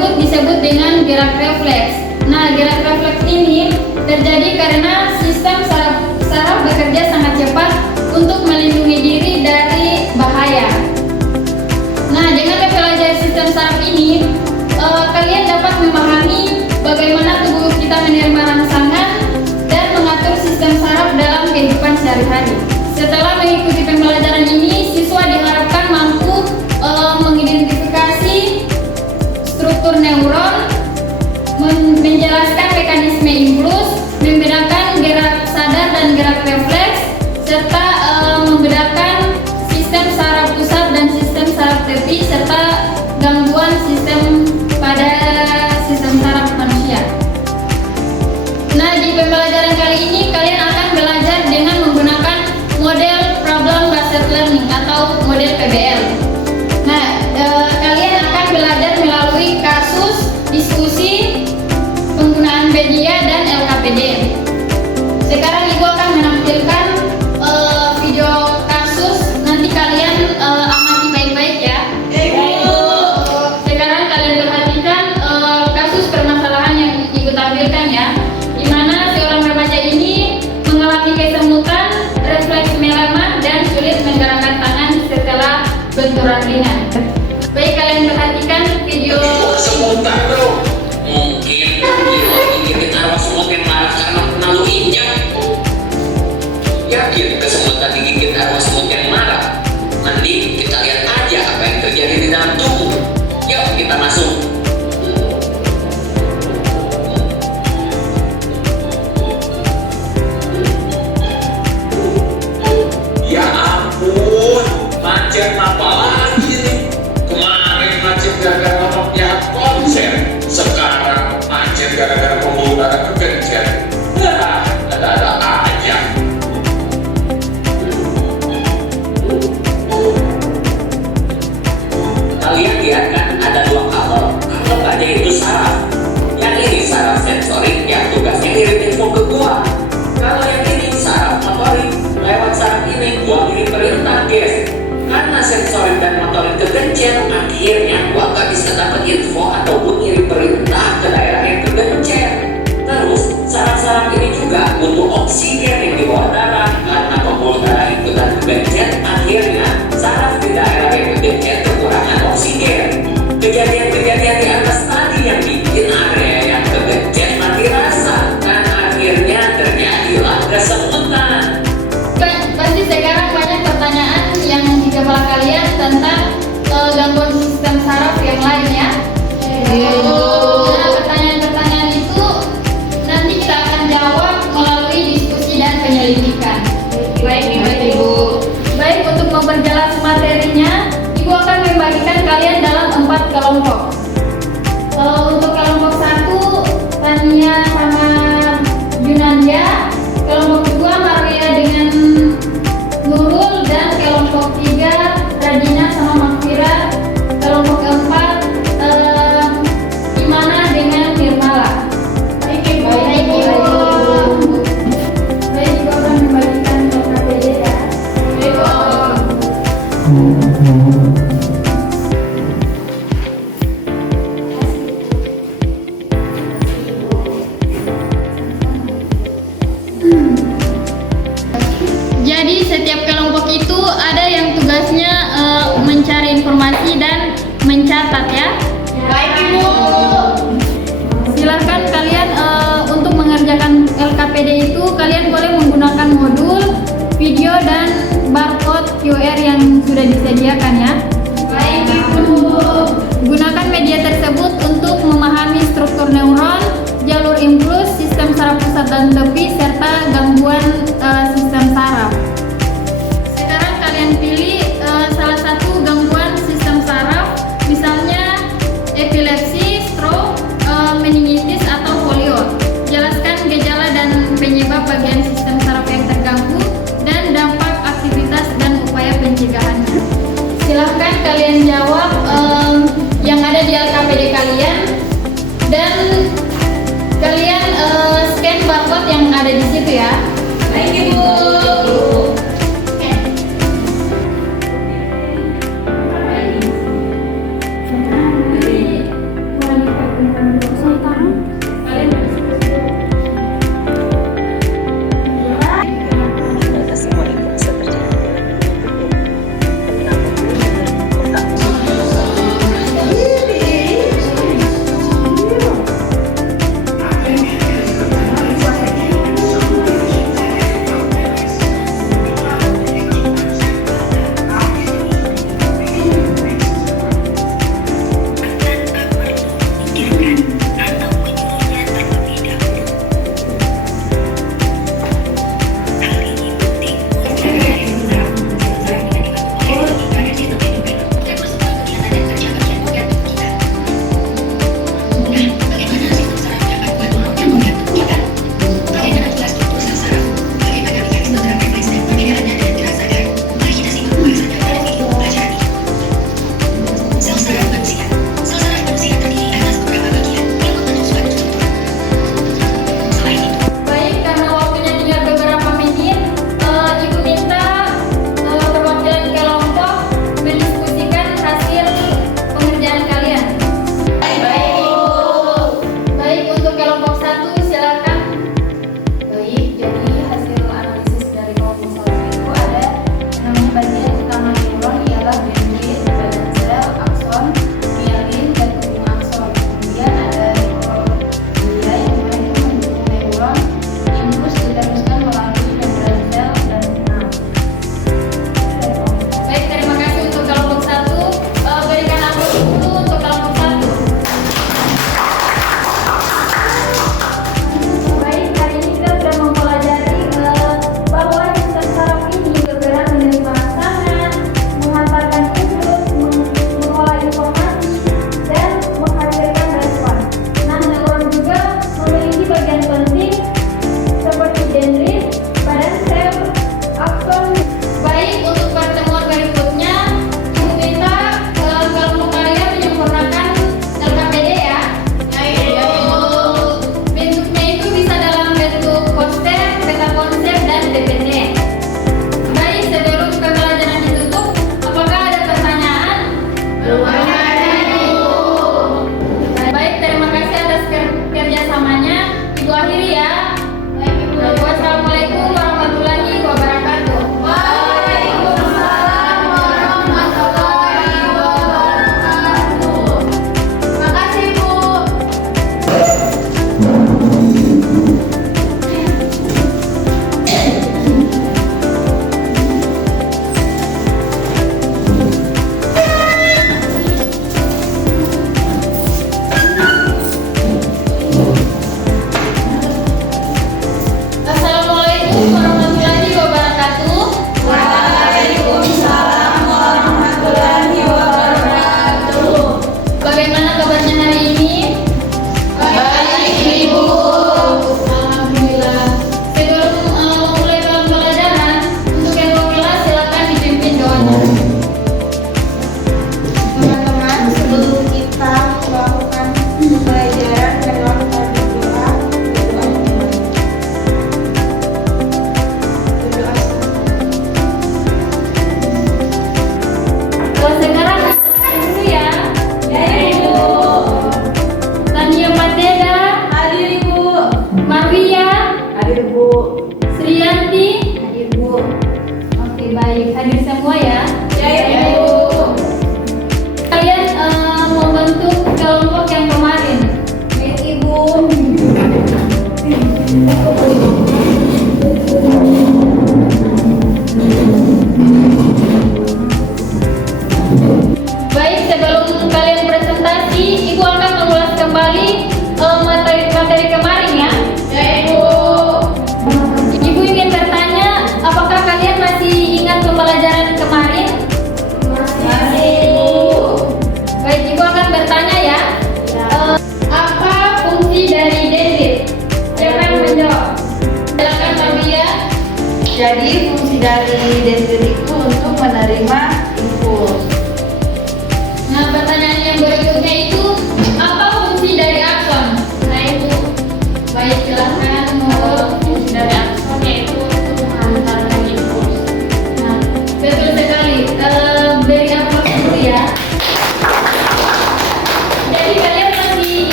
tersebut disebut dengan gerak refleks. Nah, gerak refleks ini terjadi karena sistem saraf bekerja sangat cepat untuk melindungi diri dari bahaya. Nah, dengan mempelajari sistem saraf ini, kalian dapat memahami bagaimana tubuh kita menerima rangsangan dan mengatur sistem saraf dalam kehidupan sehari-hari. Setelah mengikuti pembelajaran ini, siswa diharapkan mampu mengidentifikasi struktur neuron, menjelaskan mekanisme impuls, membedakan gerak sadar dan gerak refleks, serta membedakan sistem saraf pusat dan sistem saraf tepi, serta gangguan sistem pada sistem saraf manusia. Nah, di pembelajaran kali ini kalian akan belajar dengan menggunakan model problem based learning atau model PBL. Nah, kalian akan belajar melalui kasus, diskusi, penggunaan media, dan LKPD. Sekarang Ibu akan menampilkan video kasus. Nanti kalian amati baik-baik ya. Sekarang kalian perhatikan kasus permasalahan yang Ibu tampilkan ya, di mana seorang remaja ini mengalami kesemutan, refleks melemah, dan sulit menggerakkan tangan setelah benturan ringan. Baik, kalian perhatikan video. Kesemutan bro, mungkin digigit arwah semut yang marah karena pernah lu injak. Yakin kesemutan digigit arwah semut yang marah? Nanti kita lihat aja apa yang terjadi di dalam tubuh. Yuk kita masuk. Ya ampun, macet apa lagi nih? Kemarin macet gara-gara lamapnya konser, sekarang macet gara-gara pembuluh darah kegencet. Nah, ada-ada aja. Kalian lihat kan ada dua kabel. Kabel tadi itu saraf. Yang ini saraf sensorik yang tugasnya ngirim info ke gua. Kalau yang ini saraf motorik. Lewat saraf ini gua ngirim perintah guys. Karena sensorik dan motorik kegencet, akhirnya gua gak bisa dapat info ataupun ngirim perintah ke daerah yang kegencet. Terus saraf-saraf ini juga butuh oksigen yang di bawah darah. Karena pembuluh darah itu dan kegencet, akhirnya saraf di daerah yang kegencet kekurangan oksigen. Kejadian-kejadian di atas tadi yang bikin area yang kegencet mati rasa, dan akhirnya terjadilah kesemutan. Pasti sekarang banyak pertanyaan yang di kepala kalian tentang gangguan sistem saraf yang lain ya. Nah, pertanyaan-pertanyaan itu nanti kita akan jawab melalui diskusi dan penyelidikan. Baik Ibu. Baik, untuk memperjelas materinya, Ibu akan membagikan kalian dalam 4 kelompok. Untuk kelompok 1, Tania sama Junanda. Kelompok 2, Maria dengan Nurul, dan kelompok 3, Radina sama Makfira. Kelompok 4, Imana dengan Nirmala. Baik Ibu. Baik, Ibu akan membagikan LKPD ya. Baik Bu. Jadi setiap kelompok itu ada yang tugasnya mencari informasi dan mencatat ya. Baik Ibu. Silakan kalian untuk mengerjakan LKPD itu kalian boleh menggunakan modul, video, dan barcode QR yang sudah disediakan ya. Baik Ibu. Gunakan media tersebut untuk memahami struktur neuron, jalur impuls, sistem saraf pusat dan tepi, serta gangguan sistem saraf. Sekarang kalian pilih salah satu gangguan sistem saraf, misalnya epilepsi, stroke, meningitis, atau polio. Jelaskan gejala dan penyebab bagian sistem saraf yang terganggu dan dampak aktivitas dan upaya pencegahannya. Silahkan kalian jawab yang ada di LKPD kalian, dan kalian scan barcode yang ada di situ ya. Baik Ibu. Wanita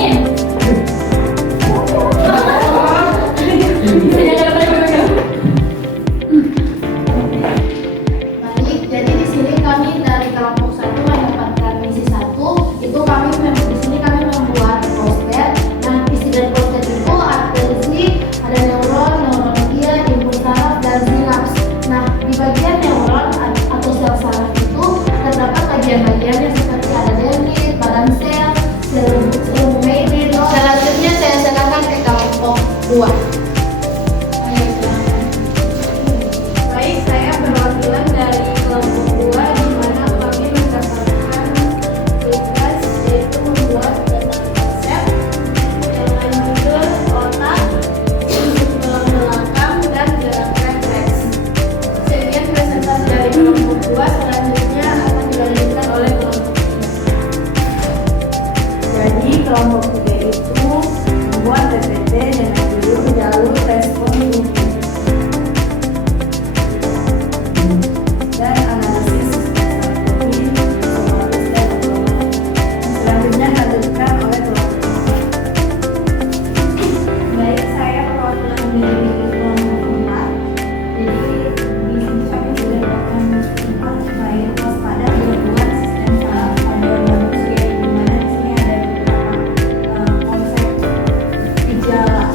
Amin. Baik, jadi di sini kami dari kelompok 1 mendapatkan misi 1. Itu di sini kami membuat poster. Nah, isi dari poster itu ada neuron, neurologia, input saraf, dan sinaps. Nah, di bagian neuron atau sel saraf itu terdapat bagian-bagiannya seperti ada dendrit, badan sel, sel membrane. Selanjutnya saya serahkan ke kelompok 2. Ayo silakan. Baik, saya perwakilan dari kelompok 2 di mana kami mendapatkan tugas yaitu membuat konsep dengan judul otak, tulang belakang, dan gerak refleks. Sekian presentasi dari kelompok 2, selanjutnya akan dilanjutkan oleh kelompok 3. Jadi kelompok 3 itu membuat PPT dengan judul jalur respon tubuh dan analisis strategi otomatis dan otomatis. Selanjutnya dilanjutkan oleh kelompok 4. Baik, saya perwakilan dari kelompok 4. Jadi di sini kami sudah melakukan empat baik waspada gangguan sistem saraf pada manusia, di mana di sini ada beberapa konsep gejala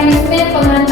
mekanisme penghentian